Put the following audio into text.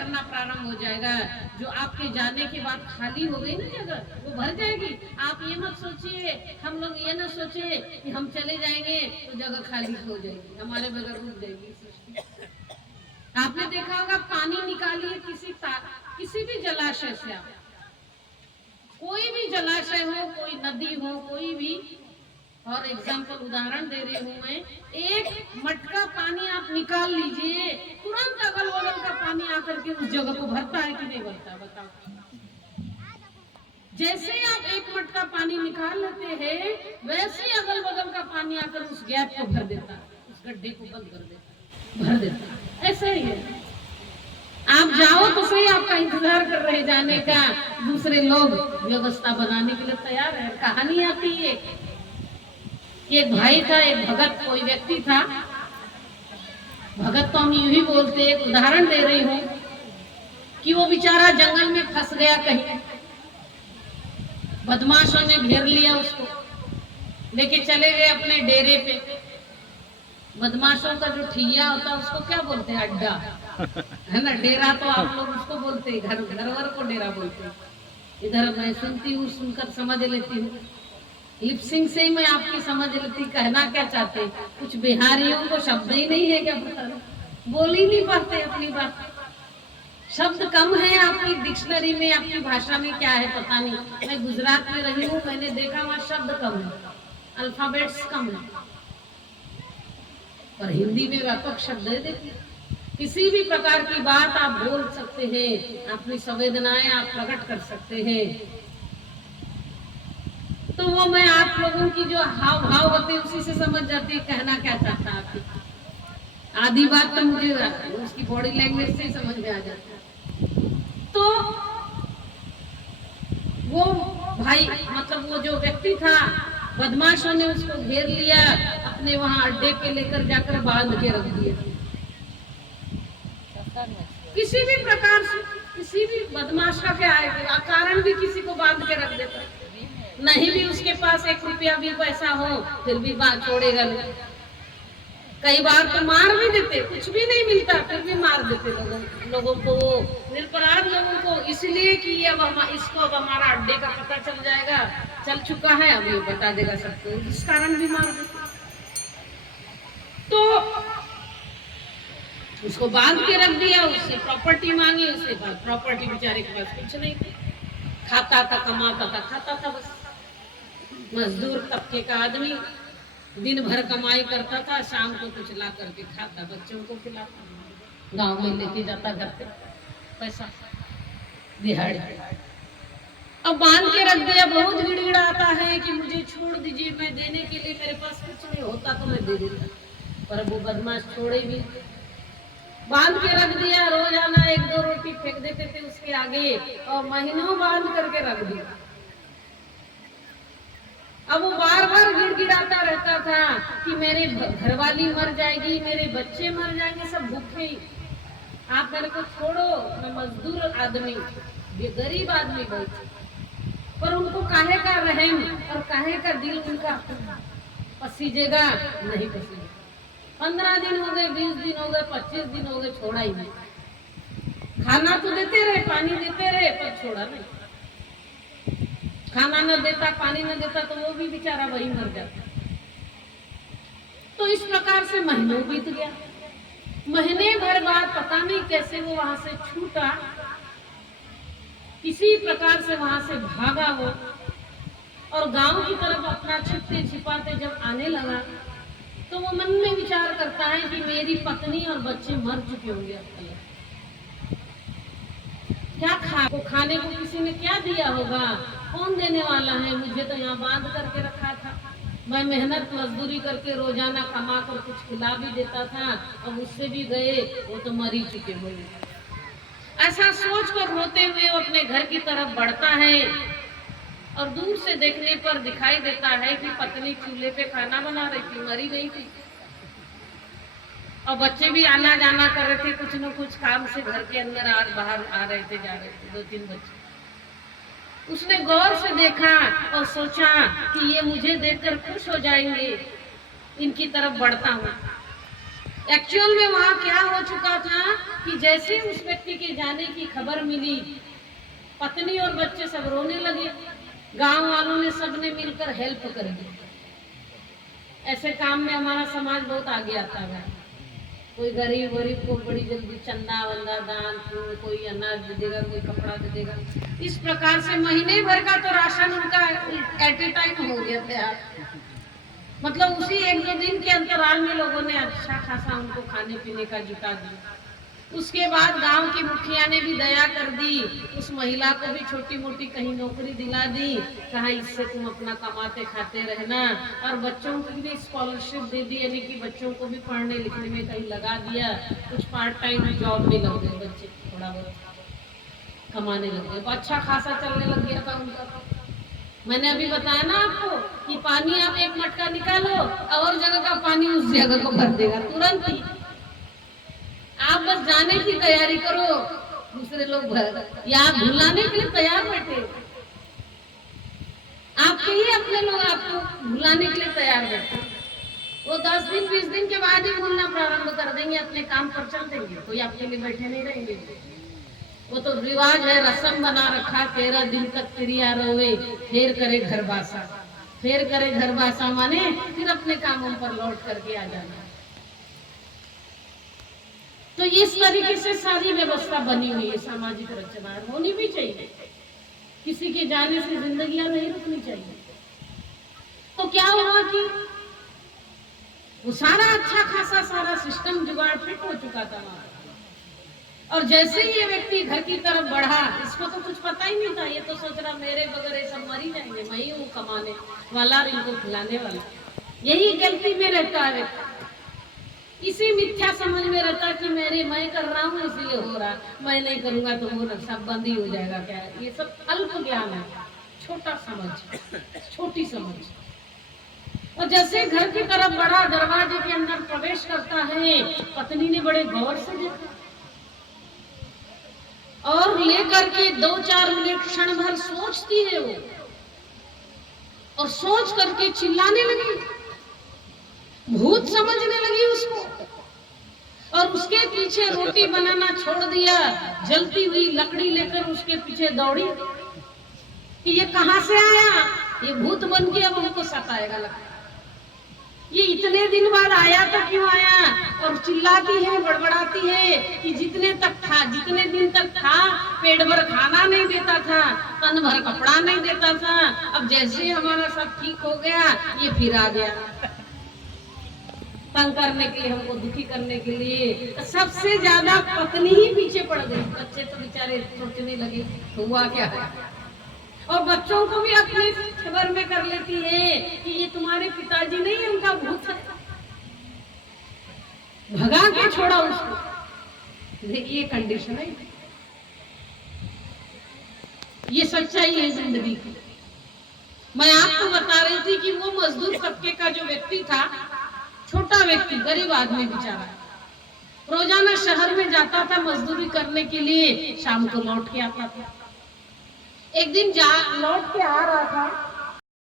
भरना प्रारंभ हो जाएगा। जो आपके जाने के बाद खाली हो गई ना जगह, वो भर जाएगी। आप ये मत सोचिए, हम लोग ये ना सोचे कि हम चले जाएंगे तो जगह खाली हो जाएगी, हमारे बगैर रुक जाएगी सृष्टि। आपने देखा होगा, पानी निकालिए किसी भी जलाशय से, आप कोई भी जलाशय हो, कोई नदी हो, कोई भी, और एग्जाम्पल उदाहरण दे रही हूँ मैं, एक मटका पानी आप निकाल लीजिए, तुरंत अगल बगल का पानी आकर के उस जगह को भरता है कि नहीं भरता, बताओ। जैसे आप एक मटका पानी निकाल लेते हैं, वैसे ही अगल बगल का पानी आकर उस गैप को भर देता है, उस गड्ढे को बंद कर देता, भर देता है। ऐसे ही है, आप जाओ तो सही, आपका इंतजार कर रहे जाने का, दूसरे लोग व्यवस्था बनाने के लिए तैयार है। कहानी आती है, एक भाई था, एक भगत, कोई व्यक्ति था। भगत तो हम यूं ही बोलते, एक उदाहरण दे रही हूँ कि वो बेचारा जंगल में फंस गया कहीं, बदमाशों ने घेर लिया उसको, लेके चले गए अपने डेरे पे। बदमाशों का जो ठिया होता है उसको क्या बोलते हैं, अड्डा, है ना। डेरा तो आप लोग उसको बोलते हैं, घरवर को डेरा बोलते हैं। इधर मैं सुनती हूँ, सुनकर समझ लेती हूँ, लिपसिंग से ही मैं आपकी समझ लेती कहना क्या चाहते। कुछ बिहारियों को शब्द ही नहीं है, क्या पता, बोल ही नहीं पाते अपनी बात, शब्द कम है आपकी डिक्शनरी में, आपकी भाषा में क्या है पता नहीं। मैं गुजरात में रही हूँ, मैंने देखा वहाँ शब्द कम है, अल्फाबेट्स कम है, और हिंदी में व्यापक शब्द है। देखिए, किसी भी प्रकार की बात आप बोल सकते हैं, अपनी संवेदनाएं आप प्रकट कर सकते हैं। तो वो मैं आप लोगों की जो हाव भाव होते हैं उसी से समझ जाती है कहना क्या चाहता है आपकी। आधी बात तो मुझे उसकी बॉडी लैंग्वेज से ही समझ में आ जाता है। तो वो भाई, मतलब वो जो व्यक्ति था, बदमाशों ने उसको घेर लिया, अपने वहां अड्डे पे लेकर जाकर बांध के रख दिया। किसी भी प्रकार से, किसी भी बदमाश का क्या है, कारण भी किसी को बांध के रख देता, नहीं भी उसके पास 1 रुपया भी पैसा हो फिर भी बात छोड़ेगा नहीं। कई बार तो मार भी देते, कुछ भी नहीं मिलता फिर भी मार देते लोगों को, निरपराध लोगों को, इसलिए कि अब इसको अब हमारा अड्डे का पता चल जाएगा, चल चुका है, अब ये बता देगा सबको, इस कारण भी मार देते। तो उसको बांध के रख दिया, उससे प्रॉपर्टी मांगी, उससे प्रॉपर्टी बेचारे के पास कुछ नहीं थी, खाता था, कमाता था, खाता था, बस मजदूर तबके का आदमी, दिन भर कमाई करता था, शाम को कुछ ला करके खाता, बच्चों को खिलाता, गांव में लेके जाता घर पे पैसा दिहाड़ी। अब बांध के रख दिया, बहुत गिड़गिड़ाता है कि मुझे छोड़ दीजिए, मैं देने के लिए मेरे पास कुछ नहीं होता तो मैं दे देता, पर वो बदमाश छोड़े भी। बांध के रख दिया, रोजाना 1-2 रोटी फेंक देते थे उसके आगे, और महीनों बांध करके रख दिया। अब वो बार बार गिड़गिड़ाता रहता था कि मेरे घरवाली मर जाएगी, मेरे बच्चे मर जाएंगे, सब भूखे, आप मेरे को छोड़ो, मैं मजदूर आदमी, गरीब आदमी बहुत। पर उनको काहे का रहम और काहे का दिल उनका पसीजेगा, नहीं पसीजेगा। 15 दिन हो गए, 20 दिन हो गए, 25 दिन हो गए, छोड़ा ही नहीं। खाना तो देते रहे, पानी देते रहे, पर छोड़ा नहीं। खाना न देता, पानी न देता तो वो भी बेचारा वही मर जाता। तो इस प्रकार से महीनों बीत गया। महीने भर बाद पता नहीं कैसे वो वहां से छूटा, किसी प्रकार से वहां से भागा वो, और गांव की तरफ अपना छिपते छिपाते जब आने लगा, तो वो मन में विचार करता है कि मेरी पत्नी और बच्चे मर चुके होंगे, क्या खाने को किसी ने क्या दिया होगा, कौन देने वाला है, मुझे तो यहाँ बांध करके रखा था, मैं मेहनत मजदूरी करके रोजाना कमा कर कुछ खिला भी देता था, अब उससे भी गए, वो तो मर ही चुके होंगे। ऐसा सोच कर रोते हुए वो अपने घर की तरफ बढ़ता है, और दूर से देखने पर दिखाई देता है कि पत्नी चूल्हे पे खाना बना रही थी, मरी नहीं थी, और बच्चे भी आना जाना कर रहे थे, कुछ न कुछ काम से घर के अंदर बाहर आ रहे थे, जा रहे थे, 2-3 बच्चे। उसने गौर से देखा और सोचा कि ये मुझे देखकर खुश हो जाएंगे, इनकी तरफ बढ़ता हूँ। एक्चुअल में वहां क्या हो चुका था कि जैसे उस व्यक्ति के जाने की खबर मिली, पत्नी और बच्चे सब रोने लगे। गांव वालों ने सबने मिलकर हेल्प कर दी। ऐसे काम में हमारा समाज बहुत आगे आता है। कोई गरीब को बड़ी जल्दी चंदा वंदा दान, कोई अनाज दे देगा, कोई कपड़ा दे देगा। इस प्रकार से महीने भर का तो राशन उनका एट ए टाइम हो गया तैयार। मतलब उसी 1-2 दिन के अंतराल में लोगों ने अच्छा खासा उनको खाने पीने का जुटा दिया। उसके बाद गांव की मुखिया ने भी दया कर दी, उस महिला को भी छोटी मोटी कहीं नौकरी दिला दी, कहा इससे तुम अपना कमाते खाते रहना, और बच्चों की भी स्कॉलरशिप दे दी, यानी कि बच्चों को भी पढ़ने लिखने में कहीं लगा दिया। कुछ पार्ट टाइम जॉब में लग गए बच्चे, थोड़ा बहुत कमाने लग गए, अच्छा खासा चलने लग गया था उनका। मैंने अभी बताया ना आपको कि पानी आप एक मटका निकालो और जगह का पानी उस जगह को भर देगा तुरंत ही। आप बस जाने की तैयारी करो, दूसरे लोग भर, या आप भुलाने के लिए तैयार बैठे, आपके ही अपने लोग आपको भुलाने के लिए तैयार बैठे। वो 10 दिन 20 दिन के बाद ही भूलना प्रारंभ कर देंगे, अपने काम पर चल देंगे, कोई आपके लिए बैठे नहीं रहेंगे। वो तो रिवाज है, रस्म बना रखा, 13 दिन तक क्रिया रोवे, फिर करे घर बासा। फिर करे घर बासा माने फिर अपने कामों पर लौट करके आ जाना। तो इस तरीके से सारी व्यवस्था बनी हुई है, सामाजिक रचना होनी भी चाहिए। किसी के जाने से जिंदगियां नहीं रुकनी चाहिए। तो क्या हुआ कि वो सारा अच्छा खासा सारा सिस्टम जुगाड़ फिट हो चुका था वहां। और जैसे ही ये व्यक्ति घर की तरफ बढ़ा, इसको तो कुछ पता ही नहीं था। ये तो सोच रहा मेरे बगैर ये सब मर ही जाएंगे, मैं ही हूँ कमाने वाला और इनको खिलाने वाला। यही गलती में रहता है व्यक्ति, इसी मिथ्या समझ में रहता कि मैं कर रहा हूँ इसलिए हो रहा, मैं नहीं करूंगा तो वो सब बंद ही हो जाएगा। क्या ये सब अल्प ज्ञान है, छोटा समझ, छोटी समझ। और जैसे घर की तरफ बढ़ा, दरवाजे के अंदर प्रवेश करता है, पत्नी ने बड़े गौर से देखा और लेकर के 2-4 मिनट क्षण भर सोचती है वो, और सोच करके चिल्लाने लगी, भूत समझने लगी उसको। और उसके पीछे रोटी बनाना छोड़ दिया, जलती हुई लकड़ी लेकर उसके पीछे दौड़ी कि ये कहां से आया, ये भूत बन के अब हमको सताएगा लगता। ये इतने दिन बाद आया तो क्यों आया, और चिल्लाती है, बड़बड़ाती है कि जितने दिन तक था पेट भर खाना नहीं देता था, तन भर कपड़ा नहीं देता था, अब जैसे हमारा सब ठीक हो गया ये फिर आ गया तंग करने के लिए, हमको दुखी करने के लिए। सबसे ज्यादा पत्नी ही पीछे पड़ गई। बच्चे तो बेचारे सोचने लगे हुआ क्या है, और बच्चों को भी अपने खबर में कर लेती है कि ये तुम्हारे पिताजी नहीं है, उनका भूत है, भगा के छोड़ा उसको। देखिए कंडीशन है, ये सच्चाई है जिंदगी की। मैं आपको बता रही थी कि वो मजदूर तबके का जो व्यक्ति था, छोटा व्यक्ति, गरीब आदमी बेचारा, रोजाना शहर में जाता था मजदूरी करने के लिए, शाम को लौट के आता था। एक दिन लौट के आ रहा था